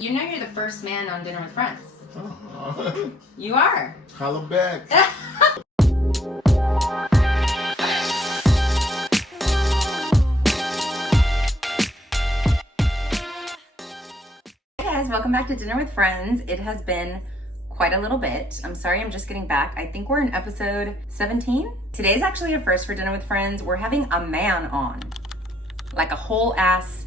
You know you're the first man on Dinner with Friends. Oh. You are. Holla back. Hey guys, welcome back to Dinner with Friends. It has been quite a little bit. I'm sorry, I'm just getting back. I think we're in episode 17. Today's actually a first for Dinner with Friends. We're having a man on. Like a whole ass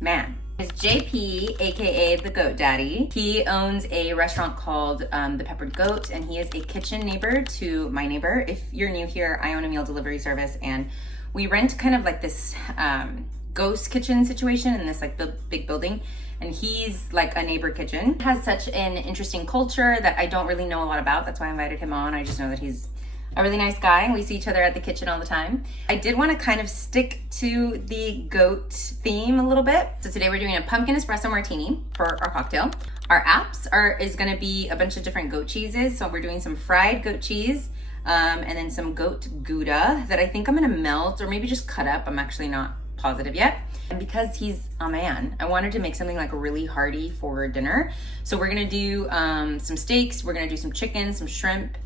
man. It's JP, aka the Goat Daddy. He owns a restaurant called The Peppered Goat, and he is a kitchen neighbor to my neighbor. If you're new here, I own a meal delivery service, and we rent kind of like this ghost kitchen situation in this like big building. And he's like a neighbor kitchen. It has such an interesting culture that I don't really know a lot about. That's why I invited him on. I just know that he's a really nice guy, and we see each other at the kitchen all the time. I did want to kind of stick to the goat theme a little bit. So today we're doing a pumpkin espresso martini for our cocktail. Our apps is going to be a bunch of different goat cheeses. So we're doing some fried goat cheese and then some goat Gouda that I think I'm going to melt or maybe just cut up. I'm actually not positive yet. And because he's a man, I wanted to make something like really hearty for dinner. So we're going to do some steaks. We're going to do some chicken, some shrimp,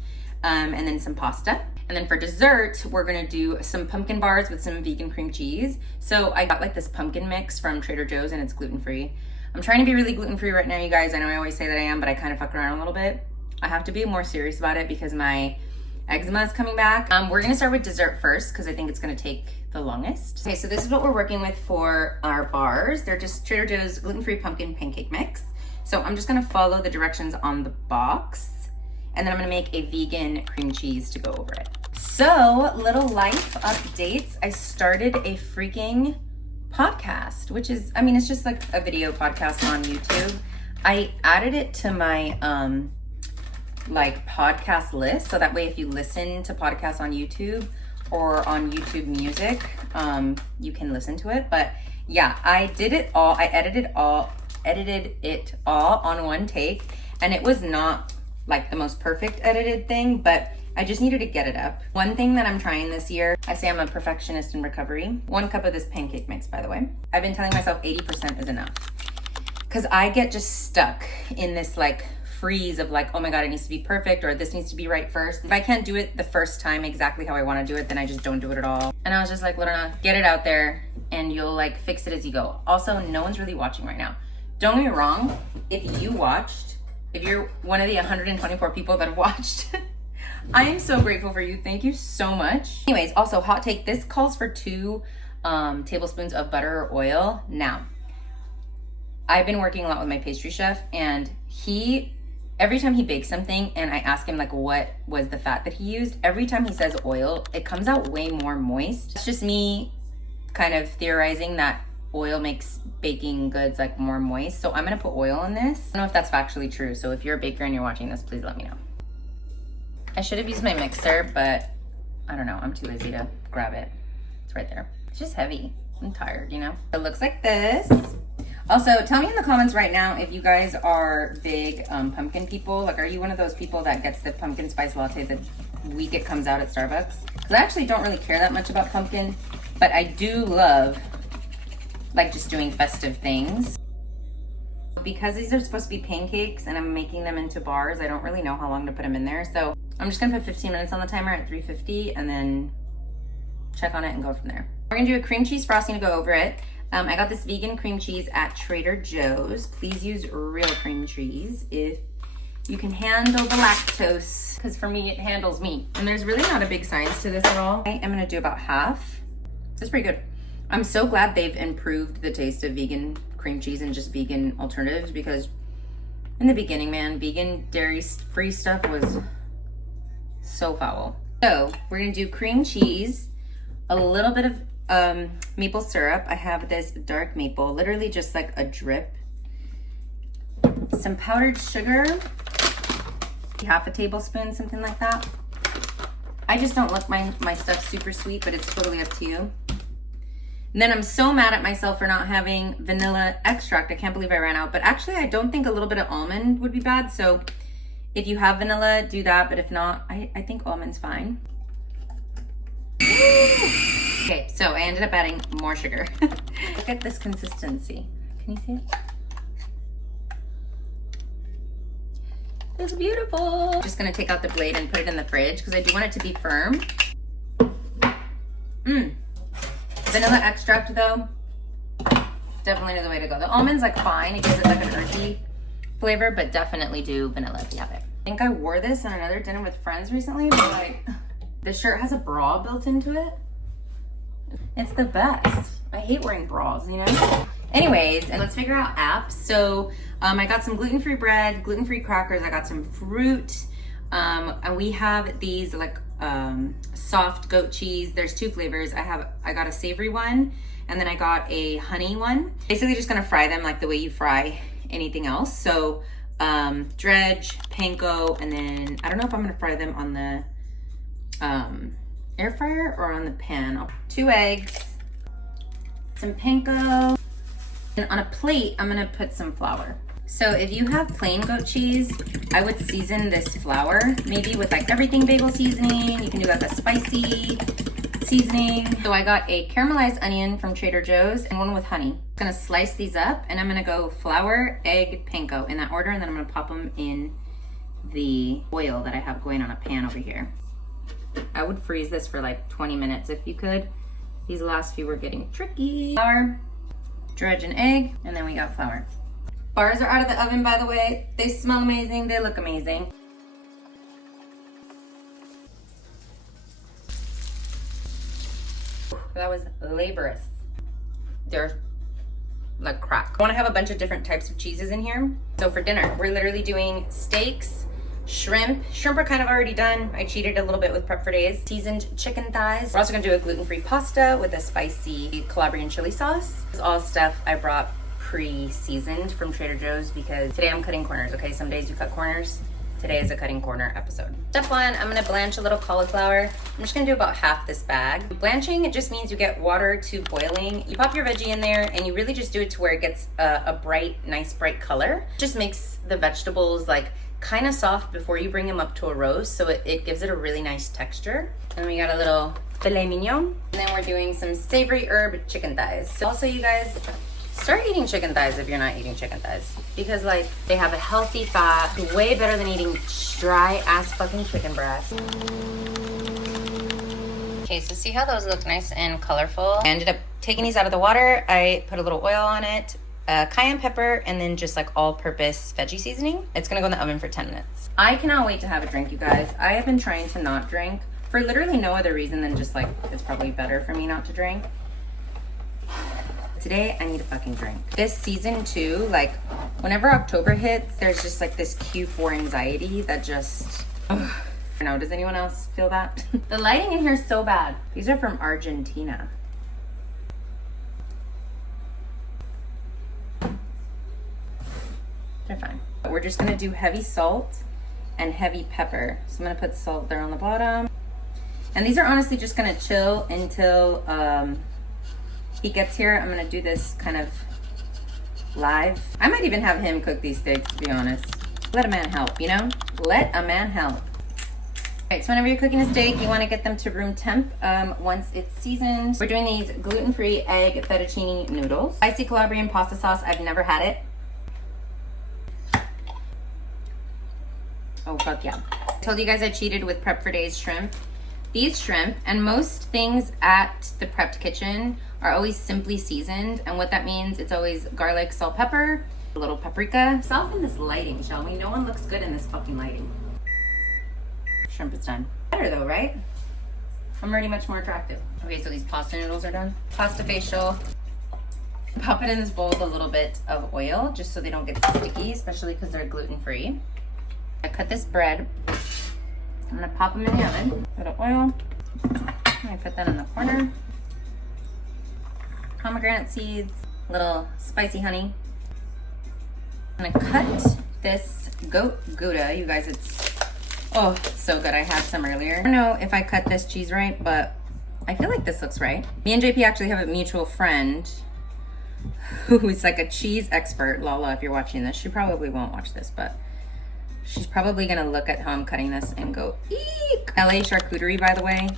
and then some pasta. And then for dessert, we're gonna do some pumpkin bars with some vegan cream cheese. So I got like this pumpkin mix from Trader Joe's, and it's gluten-free. I'm trying to be really gluten-free right now, you guys. I know I always say that I am, but I kind of fuck around a little bit. I have to be more serious about it because my eczema is coming back. We're gonna start with dessert first because I think it's gonna take the longest. Okay, so this is what we're working with for our bars. They're just Trader Joe's gluten-free pumpkin pancake mix. So I'm just gonna follow the directions on the box. And then I'm gonna make a vegan cream cheese to go over it. So, little life updates. I started a freaking podcast, which is, I mean, it's just like a video podcast on YouTube. I added it to my like podcast list. So that way if you listen to podcasts on YouTube or on YouTube Music, you can listen to it. But yeah, I did it all. I edited it all on one take, and it was not like the most perfect edited thing, but I just needed to get it up. One thing that I'm trying this year, I say I'm a perfectionist in recovery. 1 cup of this pancake mix, by the way. I've been telling myself 80% is enough. Cause I get just stuck in this like freeze of like, oh my God, it needs to be perfect, or this needs to be right first. If I can't do it the first time exactly how I wanna do it, then I just don't do it at all. And I was just like, Lorena, get it out there and you'll like fix it as you go. Also, no one's really watching right now. Don't get me wrong, if you watched, if you're one of the 124 people that have watched, I am so grateful for you. Thank you so much. Anyways, also hot take, this calls for 2 tablespoons of butter or oil. Now, I've been working a lot with my pastry chef, and every time he bakes something and I ask him like what was the fat that he used, every time he says oil, it comes out way more moist. It's just me kind of theorizing that oil makes baking goods like more moist. So I'm gonna put oil in this. I don't know if that's factually true. So if you're a baker and you're watching this, please let me know. I should have used my mixer, but I don't know. I'm too lazy to grab it. It's right there. It's just heavy. I'm tired, you know? It looks like this. Also, tell me in the comments right now if you guys are big pumpkin people. Like, are you one of those people that gets the pumpkin spice latte the week it comes out at Starbucks? Because I actually don't really care that much about pumpkin, but I do love like just doing festive things. Because these are supposed to be pancakes and I'm making them into bars, I don't really know how long to put them in there. So I'm just gonna put 15 minutes on the timer at 350 and then check on it and go from there. We're gonna do a cream cheese frosting to go over it. I got this vegan cream cheese at Trader Joe's. Please use real cream cheese if you can handle the lactose, because for me, it handles me. And there's really not a big science to this at all. I am gonna do about half. That's pretty good. I'm so glad they've improved the taste of vegan cream cheese and just vegan alternatives, because in the beginning, man, vegan dairy-free stuff was so foul. So we're gonna do cream cheese, a little bit of maple syrup. I have this dark maple, literally just like a drip. Some powdered sugar, half a tablespoon, something like that. I just don't like my stuff super sweet, but it's totally up to you. And then I'm so mad at myself for not having vanilla extract. I can't believe I ran out. But actually, I don't think a little bit of almond would be bad. So if you have vanilla, do that. But if not, I think almond's fine. Okay, so I ended up adding more sugar. Look at this consistency. Can you see it? It's beautiful. Just gonna take out the blade and put it in the fridge because I do want it to be firm. Vanilla extract though, definitely the way to go. The almond's like fine, it gives it like an earthy flavor, but definitely do vanilla if you have it. I think I wore this on another dinner with friends recently, but like, this shirt has a bra built into it. It's the best. I hate wearing bras, you know? Anyways, and let's figure out apps. So I got some gluten-free bread, gluten-free crackers, I got some fruit, and we have these like soft goat cheese. There's 2 flavors. I got a savory one, and then I got a honey one. Basically just gonna fry them like the way you fry anything else. So dredge, panko, and then I don't know if I'm gonna fry them on the air fryer or on the pan. 2 eggs, some panko, and on a plate I'm gonna put some flour. So if you have plain goat cheese, I would season this flour maybe with like everything bagel seasoning. You can do like a spicy seasoning. So I got a caramelized onion from Trader Joe's and one with honey. I'm gonna slice these up and I'm gonna go flour, egg, panko in that order, and then I'm gonna pop them in the oil that I have going on a pan over here. I would freeze this for like 20 minutes if you could. These last few were getting tricky. Flour, dredge an egg, and then we got flour. Bars are out of the oven, by the way. They smell amazing, they look amazing. That was laborious. They're like crack. I wanna have a bunch of different types of cheeses in here. So for dinner, we're literally doing steaks, shrimp. Shrimp are kind of already done. I cheated a little bit with Prep for Days. Seasoned chicken thighs. We're also gonna do a gluten-free pasta with a spicy Calabrian chili sauce. It's all stuff I brought pre-seasoned from Trader Joe's because today I'm cutting corners, okay? Some days you cut corners. Today is a cutting corner episode. Step 1, I'm gonna blanch a little cauliflower. I'm just gonna do about half this bag. Blanching, it just means you get water to boiling. You pop your veggie in there and you really just do it to where it gets a bright, nice bright color. Just makes the vegetables like kind of soft before you bring them up to a roast, so it gives it a really nice texture. And we got a little filet mignon. And then we're doing some savory herb chicken thighs. So also you guys, start eating chicken thighs if you're not eating chicken thighs, because like they have a healthy fat, way better than eating dry ass fucking chicken breast. Okay, so see how those look nice and colorful? I ended up taking these out of the water. I put a little oil on it, cayenne pepper, and then just like all-purpose veggie seasoning. It's gonna go in the oven for 10 minutes. I cannot wait to have a drink, you guys. I have been trying to not drink for literally no other reason than just like it's probably better for me not to drink. Today, I need a fucking drink. This season too, like whenever October hits, there's just like this Q4 anxiety that just, I don't know, does anyone else feel that? The lighting in here is so bad. These are from Argentina. They're fine. We're just gonna do heavy salt and heavy pepper. So I'm gonna put salt there on the bottom. And these are honestly just gonna chill until, he gets here. I'm gonna do this kind of live. I might even have him cook these steaks, to be honest. Let a man help, you know? Let a man help. Alright, so whenever you're cooking a steak, you wanna get them to room temp once it's seasoned. We're doing these gluten-free egg fettuccine noodles. Spicy Calabrian pasta sauce, I've never had it. Oh, fuck yeah. I told you guys I cheated with Prep for Days shrimp. These shrimp, and most things at the Prepped Kitchen, are always simply seasoned, and what that means, it's always garlic, salt, pepper, a little paprika. Soften this lighting, shall we? No one looks good in this fucking lighting. Shrimp is done. Better though, right? I'm already much more attractive. Okay, so these pasta noodles are done. Pasta facial. Pop it in this bowl with a little bit of oil, just so they don't get sticky, especially because they're gluten-free. I cut this bread. I'm gonna pop them in the oven. A little oil. I put that in the corner. Pomegranate seeds, a little spicy honey. I'm gonna cut this goat Gouda. You guys, it's so good. I had some earlier. I don't know if I cut this cheese right, but I feel like this looks right. Me and JP actually have a mutual friend who is like a cheese expert. Lala, if you're watching this, she probably won't watch this, but she's probably gonna look at how I'm cutting this and go, eek! LA charcuterie, by the way.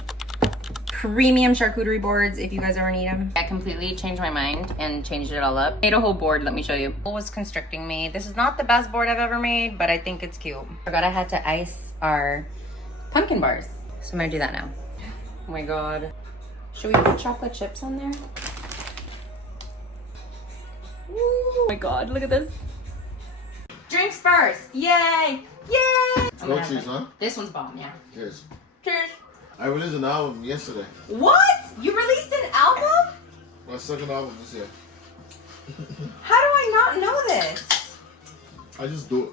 Premium charcuterie boards if you guys ever need them. I completely changed my mind and changed it all up. Made a whole board, let me show you. What was constricting me? This is not the best board I've ever made, but I think it's cute. Forgot I had to ice our pumpkin bars. So I'm gonna do that now. Oh my God. Should we put chocolate chips on there? Ooh, oh my God, look at this. Drinks first, yay, yay. No cheese, huh? This one's bomb, yeah. Cheers. Cheers. I released an album yesterday. What? You released an album? My second album this year. How do I not know this? I just do it.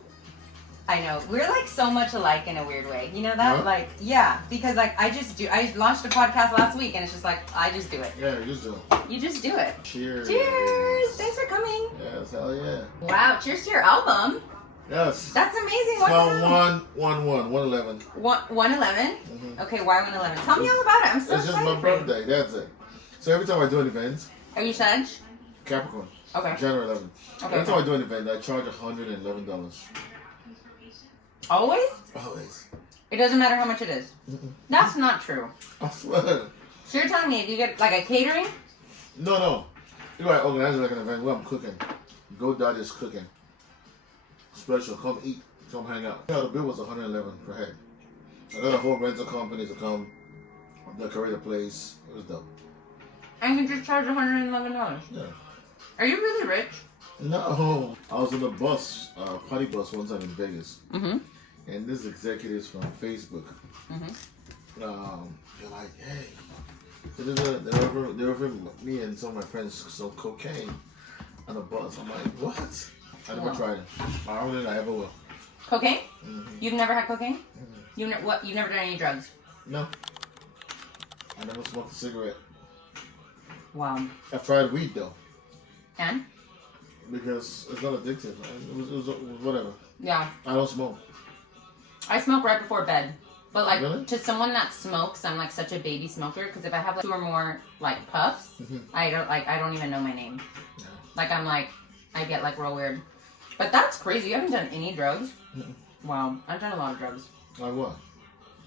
I know. We're like so much alike in a weird way. You know that? Huh? Like, yeah. Because like I launched a podcast last week and it's just like, I just do it. Yeah, you just do it. You just do it. Cheers. Cheers. Thanks for coming. Yes, hell yeah. Wow. Cheers to your album. Yes. That's amazing. It's called 111. 111? Okay, why 111? Tell me all about it. I'm so It's just excited my for you. birthday, that's it. So every time I do an event, Are you Sag? Capricorn, Okay. January 11th. Okay. Every time I do an event, I charge $111. Always? Always. It doesn't matter how much it is. That's not true. I swear. So you're telling me if you get like a catering? No. You know, I organize like an event where I'm cooking. GoDaddy's cooking. Special, come eat, come hang out. Yeah, the bill was $111 per head. I got a whole rental company to come decorate the place. It was dope. And you just charge $111. Yeah. Are you really rich? No. I was on the bus, party bus one time in Vegas. Mm-hmm. And this executives from Facebook. Mm-hmm. They're like, hey. They offered me and some of my friends some cocaine on the bus. I'm like, what? I never tried it. I don't think I ever will. Cocaine? Mm-hmm. You've never had cocaine? Mm-hmm. You've never done any drugs? No. I never smoked a cigarette. Wow. I've tried weed though. And? Because it's not addictive. It was whatever. Yeah. I don't smoke. I smoke right before bed. But like Really? to someone that smokes, I'm like such a baby smoker because if I have like 2 or more like puffs, I don't even know my name. Yeah. Like I get like real weird. But that's crazy. You haven't done any drugs? Wow. I've done a lot of drugs. Like what?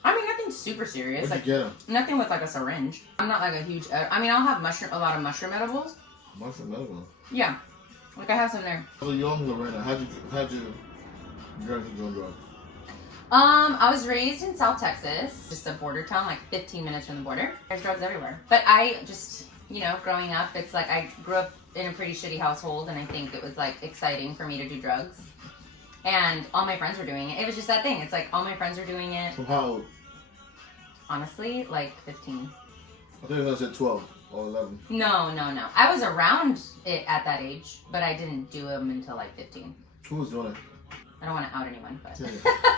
I mean, nothing super serious. Where'd you get them? Nothing with like a syringe. I'm not like a huge. I mean, I'll have a lot of mushroom edibles. Mushroom edible. Yeah, like I have some there. So young Lorena, how'd you drink your drug? I was raised in South Texas, just a border town, like 15 minutes from the border. There's drugs everywhere. But I just, growing up, it's like I grew up in a pretty shitty household, and I think it was like exciting for me to do drugs. And all my friends were doing it. It was just that thing. It's like all my friends are doing it. From how old? Honestly, like 15. I think I said 12 or 11. No. I was around it at that age, but I didn't do them until like 15. Who was doing it? I don't want to out anyone, but. Yeah.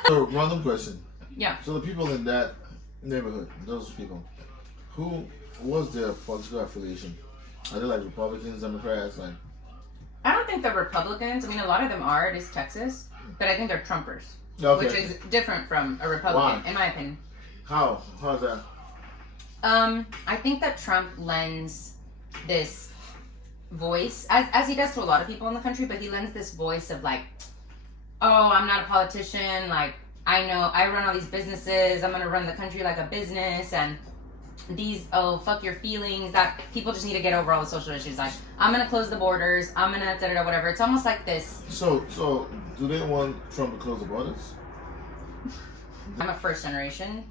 So, random question. Yeah. So the people in that neighborhood, those people, who was their political affiliation? Are they like Republicans, Democrats, like? I don't think they're Republicans. I mean, a lot of them are. It is Texas, but I think they're Trumpers, Okay. which is different from a Republican, Why? in my opinion. How's that? I think that Trump lends this voice, as he does to a lot of people in the country, but he lends this voice of like, oh, I'm not a politician. Like, I know I run all these businesses. I'm gonna run the country like a business, and oh, fuck your feelings. That people just need to get over all the social issues. Like, I'm gonna close the borders. I'm gonna da-da-da, whatever. It's almost like this. So do they want Trump to close the borders? I'm a first generation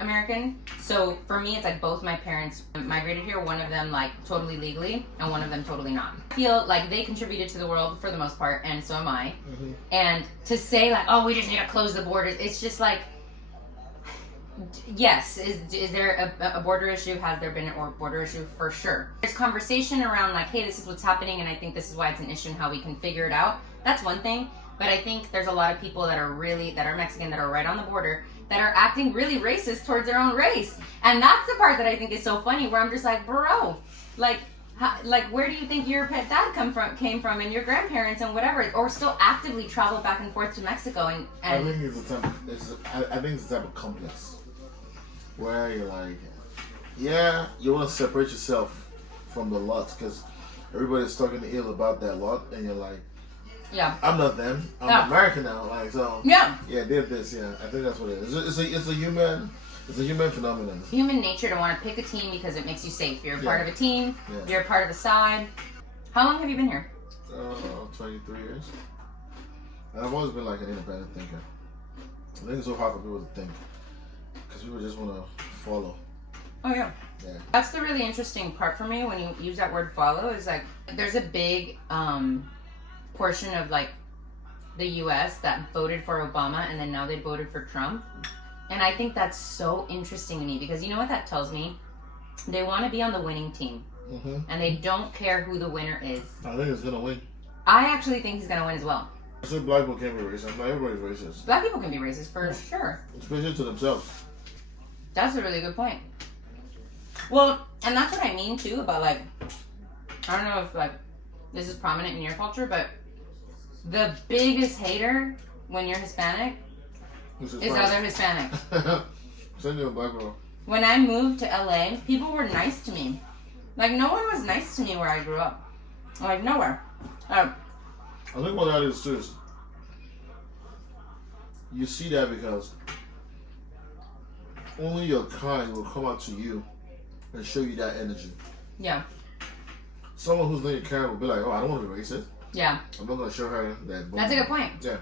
American. So for me, it's like both my parents migrated here. One of them like totally legally, and one of them totally not. I feel like they contributed to the world for the most part, and so am I. And to say like, oh, we just need to close the borders, it's just like, yes, is there a border issue? Has there been a border issue? For sure. There's conversation around like, hey, this is what's happening, and I think this is why it's an issue and how we can figure it out. That's one thing. But I think there's a lot of people that are Mexican, that are right on the border, that are acting really racist towards their own race. And that's the part that I think is so funny, where I'm just like, bro, like where do you think your pet dad came from and your grandparents and whatever, or still actively travel back and forth to Mexico and I think it's a type of complex where you're like, yeah, you want to separate yourself from the lot because everybody's talking ill about that lot, and you're like, yeah, I'm not them. I'm American now. Like, so. Yeah. Yeah, did this. Yeah, I think that's what it is. It's a human It's a human phenomenon. It's human nature to want to pick a team because it makes you safe. You're a part of a team. Yeah. You're a part of a side. How long have you been here? 23 years. And I've always been like an independent thinker. I think it's so hard for people to think because people just want to follow. Oh yeah. Yeah. That's the really interesting part for me when you use that word follow is like there's a big portion of like the US that voted for Obama and then now they voted for Trump. And I think that's so interesting to me because you know what that tells me? They want to be on the winning team. Mm-hmm. And they don't care who the winner is. I think it's going to win. I actually think he's going to win as well. I said black people can't be racist. Not everybody's racist. Black people can be racist for sure. Especially to themselves. That's a really good point. Well, and that's what I mean too about like, I don't know if like this is prominent in your culture, but the biggest hater when you're Hispanic is other Hispanics. Send you a black girl. When I moved to LA, people were nice to me. Like no one was nice to me where I grew up. Like nowhere. I think what that is too is you see that because only your kind will come out to you and show you that energy. Yeah. Someone who's not your kind will be like, oh, I don't want to be racist. Yeah. I'm not going to show her that. That's a good point. Yeah.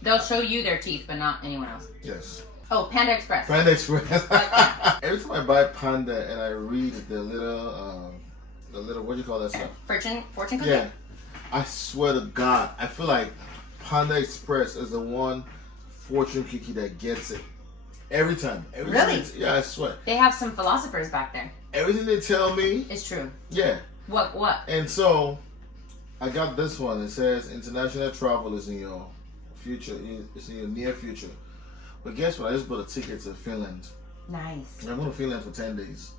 They'll show you their teeth, but not anyone else. Yes. Oh, Panda Express. Panda Express. Every time I buy Panda and I read the little, what do you call that stuff? Fortune cookie? Yeah. I swear to God, I feel like Panda Express is the one fortune cookie that gets it. Every time. Really? Yeah, I swear. They have some philosophers back there. Everything they tell me. It's true. Yeah. What? And so, I got this one. It says international travel is in your future. It's in your near future. But guess what? I just bought a ticket to Finland. Nice. I'm going to Finland for 10 days.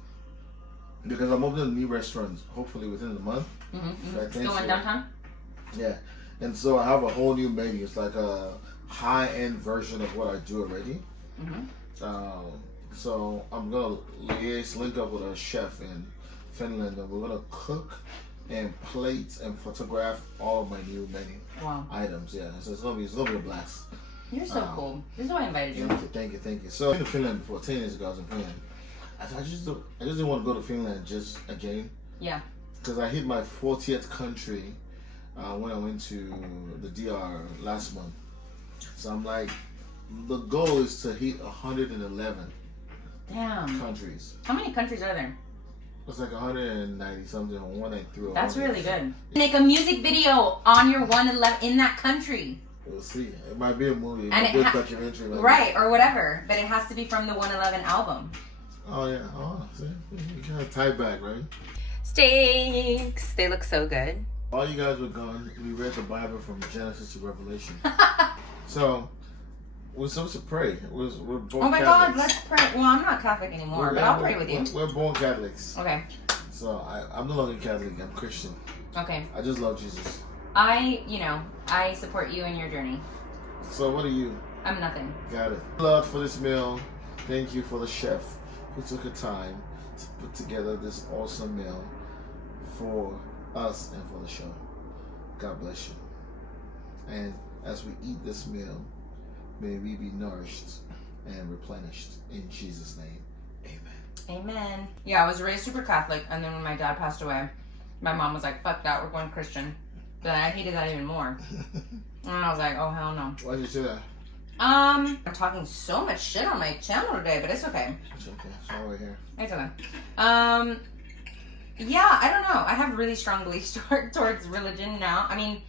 Because I'm opening a new restaurant, hopefully within the month. Mm-hmm. Going downtown? Yeah. And so I have a whole new menu. It's like a high-end version of what I do already. Mm-hmm. So I'm going to link up with a chef in Finland, and we're going to cook and plate and photograph all of my new menu items. Yeah, so it's going to be a blast. You're so cool. This is why I invited you. Thank you. So I've been to Finland before. 10 years ago I was in Finland. I just didn't want to go to Finland just again. Yeah. Because I hit my 40th country when I went to the DR last month. So I'm like, the goal is to hit 111 countries. How many countries are there? It's like 190 something, 193. That's really good. Make a music video on your 111 in that country. We'll see. It might be a movie. It might be a documentary. Right, or whatever. But it has to be from the 111 album. Oh, yeah. Oh, see? You got to tie back, right? Steaks. They look so good. While you guys were gone, we read the Bible from Genesis to Revelation. So, we're supposed to pray. We're both oh my Catholics. God, let's pray. Well, I'm not Catholic anymore, but I'll pray with you. We're born Catholics. Okay. So, I'm no longer Catholic. I'm Christian. Okay. I just love Jesus. I support you in your journey. So, what are you? I'm nothing. Got it. Lord, for this meal. Thank you for the chef who took her time to put together this awesome meal for us and for the show. God bless you. And as we eat this meal, may we be nourished and replenished. In Jesus' name, amen. Amen. Yeah, I was raised super Catholic, and then when my dad passed away, my mom was like, fuck that, we're going Christian. But I hated that even more. And I was like, oh, hell no. Why did you say that? I'm talking so much shit on my channel today, but it's okay. It's okay. It's all right here. It's okay. Yeah, I don't know. I have really strong beliefs towards religion now. I mean,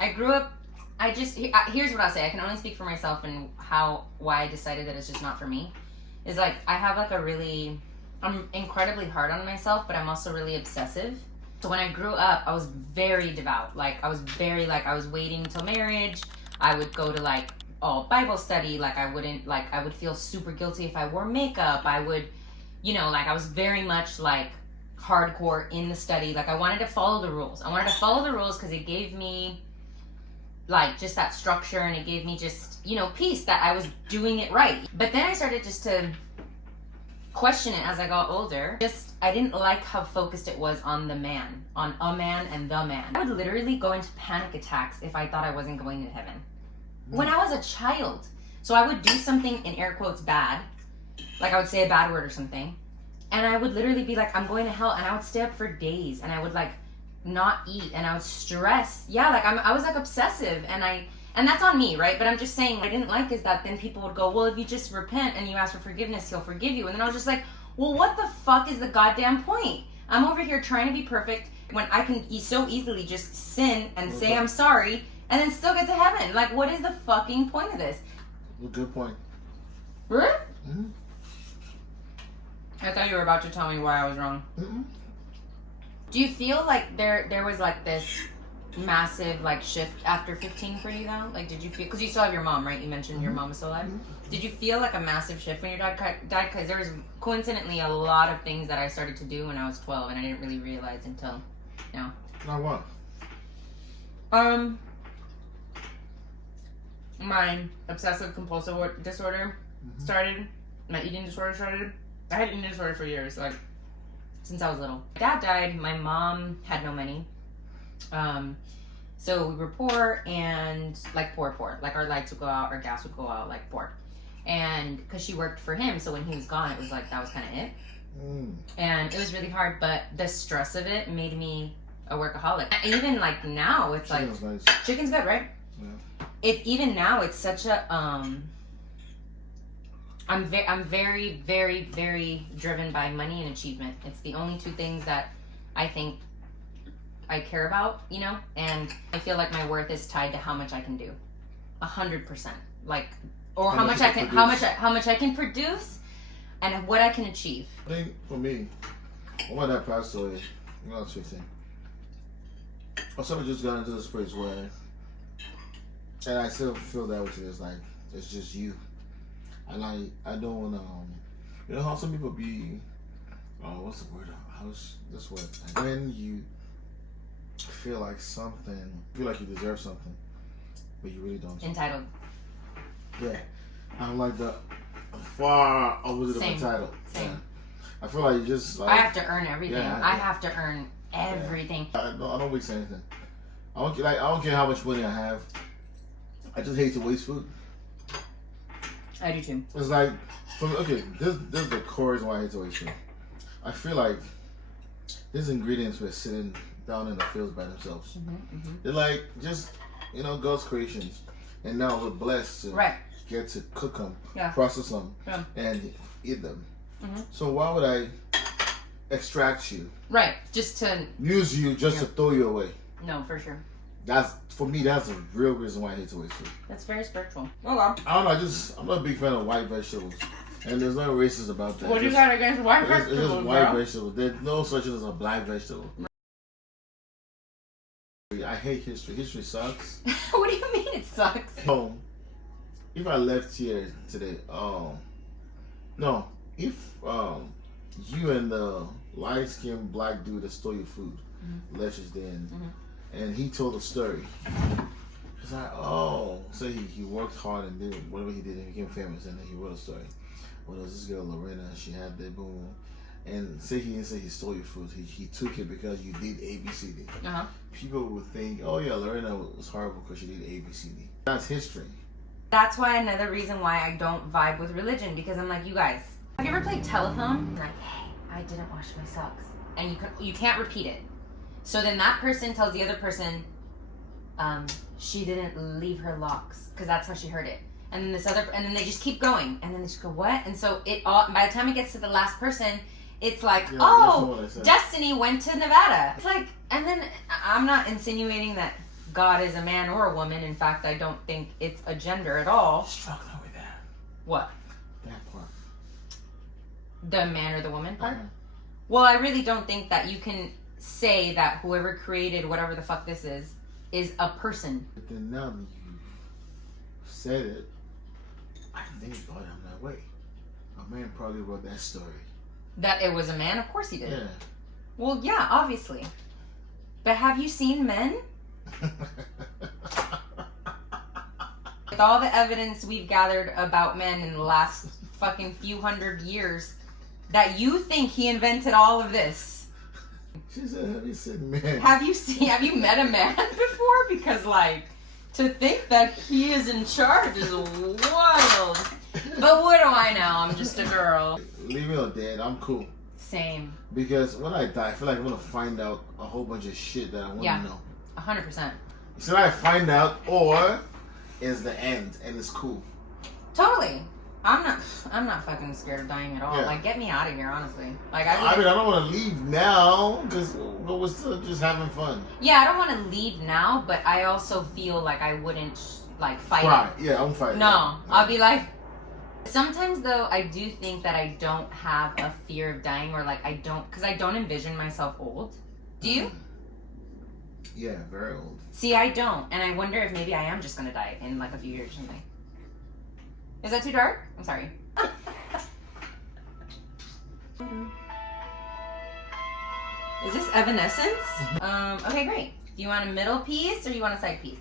I grew up, here's what I'll say. I can only speak for myself and why I decided that it's just not for me. Is like, I have like I'm incredibly hard on myself, but I'm also really obsessive. So when I grew up, I was very devout. Like, I was waiting until marriage. I would go to like all Bible study. Like, I would feel super guilty if I wore makeup. I would, I was very much like hardcore in the study. Like, I wanted to follow the rules. I wanted to follow the rules because it gave me like just that structure, and it gave me just, peace that I was doing it right. But then I started just to question it as I got older. I didn't like how focused it was on a man and the man. I would literally go into panic attacks if I thought I wasn't going to heaven. When I was a child. So I would do something in air quotes bad, Like I would say a bad word or something. And I would literally be like, I'm going to hell. And I would stay up for days. And I would like not eat. And I would stress. Yeah, like I was like obsessive. And that's on me, right? But I'm just saying what I didn't like is that then people would go, well, if you just repent and you ask for forgiveness, he'll forgive you. And then I was just like, well, what the fuck is the goddamn point? I'm over here trying to be perfect when I can so easily just sin and say I'm sorry and then still get to heaven. Like, what is the fucking point of this? Good point. Really? Mm-hmm. I thought you were about to tell me why I was wrong. Mm-hmm. Do you feel like there was like this massive like shift after 15 for you though? Like, did you feel, because you still have your mom, right? You mentioned your mom was still alive. Did you feel like a massive shift when your dad died? Because there was coincidentally a lot of things that I started to do when I was 12 and I didn't really realize until now. Not what? My obsessive compulsive disorder started. My eating disorder started. I had eating disorder for years, like since I was little. My dad died. My mom had no money. So we were poor and like poor. Like our lights would go out, our gas would go out, like poor. And because she worked for him, so when he was gone, it was like that was kind of it. And it was really hard, but the stress of it made me a workaholic. And even like now, it's Chicken's like nice. chicken's good, right? Yeah. Even now, it's such a I'm very, very, very driven by money and achievement. It's the only two things that I think I care about, you know? And I feel like my worth is tied to how much I can do. 100%. Like, or how much I can produce and what I can achieve. I think for me, when my dad passed away, when I was 15, I sort of just got into this place where, and I still feel that which is like, it's just you. And I don't, you know how some people be, what's the word? How's this word? Like when you feel like feel like you deserve something, but you really don't. Entitled. Yeah. I'm like the far opposite of entitled. Same. Yeah. I feel like you just like, I have to earn everything. Yeah, I have to earn everything. I don't waste anything. I don't care how much money I have. I just hate to waste food. I do too. It's like, okay, this is the core reason why I hate to waste food. I feel like these ingredients were sitting down in the fields by themselves. They're like just, God's creations. And now we're blessed to get to cook them, process them, and eat them. So why would I extract you? Right, just to use you just to throw you away. No, for sure. For me, that's the real reason why I hate to waste food. That's very spiritual. Oh, well. I don't know, I'm not a big fan of white vegetables. And there's no racist about that. What do you got against white vegetables, It's just white vegetables. There's no such thing as a black vegetable. I hate history. History sucks. What do you mean it sucks? So, if I left here today, if you and the light-skinned black dude that stole your food left us there and he told a story, it's like, so he worked hard and did whatever he did and became famous, and then he wrote a story. Well, there was this girl, Lorena, she had that boom. And say he didn't say he stole your food. He took it because you did ABCD. People would think, oh yeah, Lorena was horrible because she did ABCD. That's history. That's why another reason why I don't vibe with religion, because I'm like, you guys, have you ever played telephone? Like, hey, I didn't wash my socks, and you can't repeat it. So then that person tells the other person, she didn't leave her locks, because that's how she heard it. And then and then they just keep going, and then they just go, what? And so by the time it gets to the last person, it's like, Destiny went to Nevada. It's like, and then I'm not insinuating that God is a man or a woman. In fact, I don't think it's a gender at all. Struggling with that. What? That part. The man or the woman part? Well, I really don't think that you can say that whoever created whatever the fuck this is a person. But then now that you said it, I think about it that way. A man probably wrote that story. That it was a man? Of course he did. Yeah. Well, yeah, obviously. But have you seen men? With all the evidence we've gathered about men in the last fucking few hundred years, that you think he invented all of this. She said, have you seen men? Have you met a man before? Because, like, to think that he is in charge is wild. But what do I know? I'm just a girl. Leave me or dead, I'm cool. Same. Because when I die, I feel like I'm gonna find out a whole bunch of shit that I want to know. 100%. So I find out, or is the end, and it's cool. Totally. I'm not fucking scared of dying at all. Yeah. Like, get me out of here, honestly. Like, I mean, I don't want to leave now, because we're still just having fun. Yeah, I don't want to leave now, but I also feel like I wouldn't, like, fight it. Yeah, I'm fighting. No, yeah. I'll be like... Sometimes, though, I do think that I don't have a fear of dying, or, like, I don't... Because I don't envision myself old. Do you? Yeah, very old. See, I don't. And I wonder if maybe I am just going to die in, like, a few years or something. Is that too dark? I'm sorry. Is this Evanescence? Okay, great. Do you want a middle piece or you want a side piece?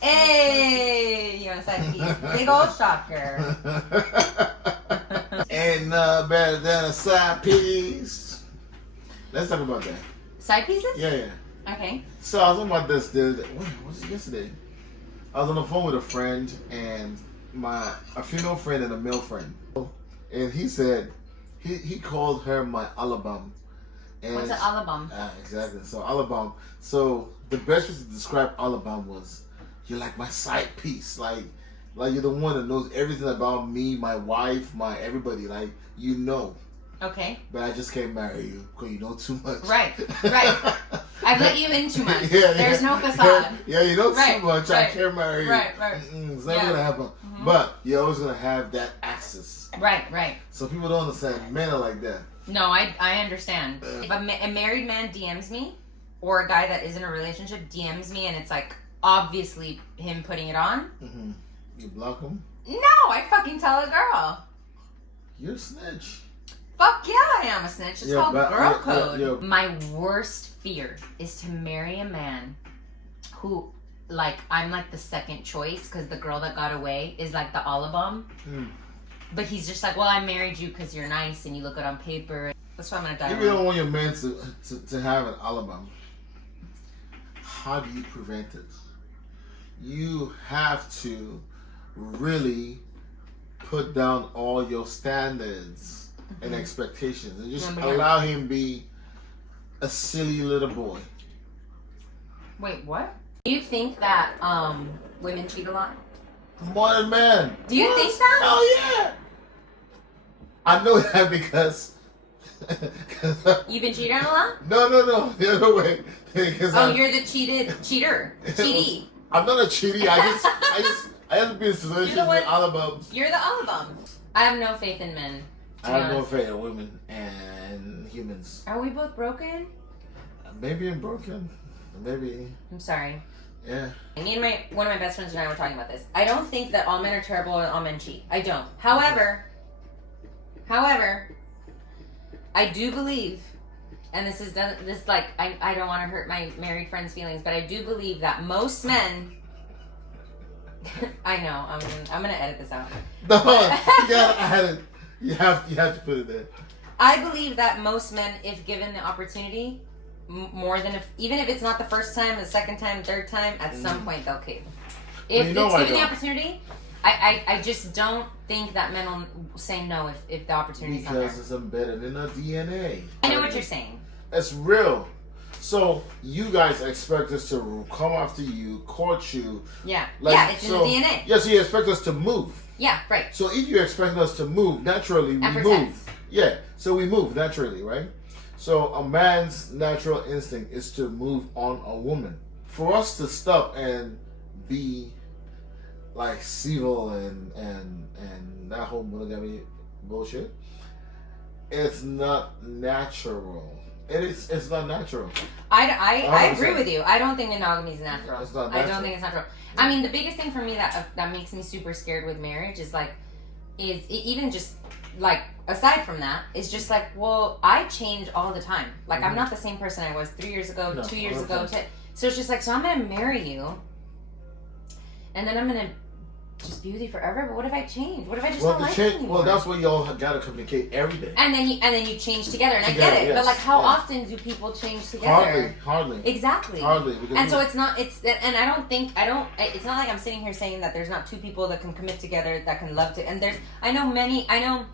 Hey! You want a side piece? Big old shocker. Ain't nothing better than a side piece. Let's talk about that. Side pieces? Yeah. Okay. So I was talking about this. What was it yesterday? I was on the phone with a friend and a female friend and a male friend, and he said he called her my Alabama. And what's an Alabama? Exactly. So Alabama. So the best way to describe Alabama was, you're like my side piece. Like you're the one that knows everything about me, my wife, my everybody. Like, you know. Okay. But I just can't marry you because you know too much. Right. I've let you in too much. Yeah, There's no facade. Yeah, you know too much. I can't marry you. Right. It's never gonna happen. Mm-hmm. But you're always gonna have that access. Right. So people don't understand. Men are like that. No, I understand. If a married man DMs me, or a guy that is in a relationship DMs me, and it's like obviously him putting it on, you block him? No, I fucking tell a girl. You're a snitch. Fuck yeah, I am a snitch. It's called girl code. My worst fear is to marry a man who, like, I'm like the second choice because the girl that got away is like the Alabama. But he's just like, well, I married you because you're nice and you look good on paper. That's why I'm gonna die. If you don't want your man to have an Alabama, how do you prevent it? You have to really put down all your standards and expectations and just allow him be a silly little boy. Wait, what? Do you think that women cheat a lot? More than men. Do you think that? Oh yeah. I know that because you've been cheated on a lot? No. The other way. You're the cheater. Cheaty. I'm not a cheaty. I just be in situations with Alabama. You're the Alabama. I have no faith in men. I have no faith in women and humans. Are we both broken? Maybe I'm broken. Maybe. I'm sorry. Yeah. Me and one of my best friends and I were talking about this. I don't think that all men are terrible and all men cheat. I don't. However, I do believe, and this like I don't want to hurt my married friends' feelings, but I do believe that most men. I know. I'm gonna edit this out. No, you gotta add it. You have to put it there. I believe that most men, if given the opportunity, more than even if it's not the first time, the second time, third time, at some point they'll cave. If it's given the opportunity, I just don't think that men will say no if the opportunity's not there. Because it's embedded in our DNA. I know what you're saying. It's real. So you guys expect us to come after you, court you. Yeah. It's in the DNA. Yeah, so you expect us to move. Yeah, right. So if you expect us to move, naturally we move. Yeah, so we move naturally, right? So a man's natural instinct is to move on a woman. For us to stop and be like civil and that whole monogamy bullshit, it's not natural. It's not natural. I agree with you. I don't think monogamy is natural. It's not natural. I don't think it's natural. I mean, the biggest thing for me that makes me super scared with marriage is even just like aside from that, it's just like, well, I change all the time. Like I'm not the same person I was 3 years ago, 2 years ago. So it's just like, so I'm gonna marry you, and then I'm gonna just be with you forever. But what if I change? What if I just Well, don't the like change. you anymore? Well, that's what y'all gotta communicate every day. And then you change together, and Together, I get it. yes, But like, how yeah. often do people change together? Hardly. Exactly. Hardly. And so it's not. It's and I don't think I don't. It's not like I'm sitting here saying that there's not two people that can commit together that can love to. And there's. I know many. I know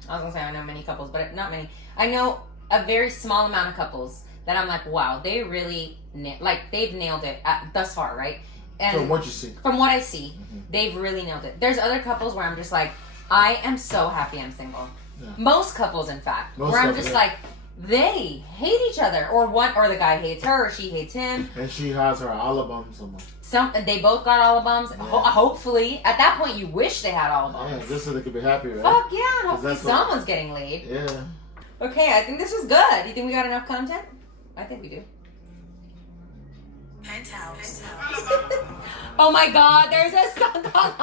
many couples, but not many. I know a very small amount of couples that I'm like, wow, they really they've nailed it thus far, right? And from what you see. From what I see, they've really nailed it. There's other couples where I'm just like, I am so happy I'm single. Yeah. Most couples, in fact, where I'm just like, they hate each other, or the guy hates her, or she hates him, and she has her Alabama somewhere. They both got Alabams. Yeah. Hopefully, at that point, you wish they had Alabams. Yeah, just so they could be happy, right? Fuck yeah, and hopefully someone's getting laid. Yeah. Okay, I think this was good. You think we got enough content? I think we do. Penthouse. Oh my God, there's a song called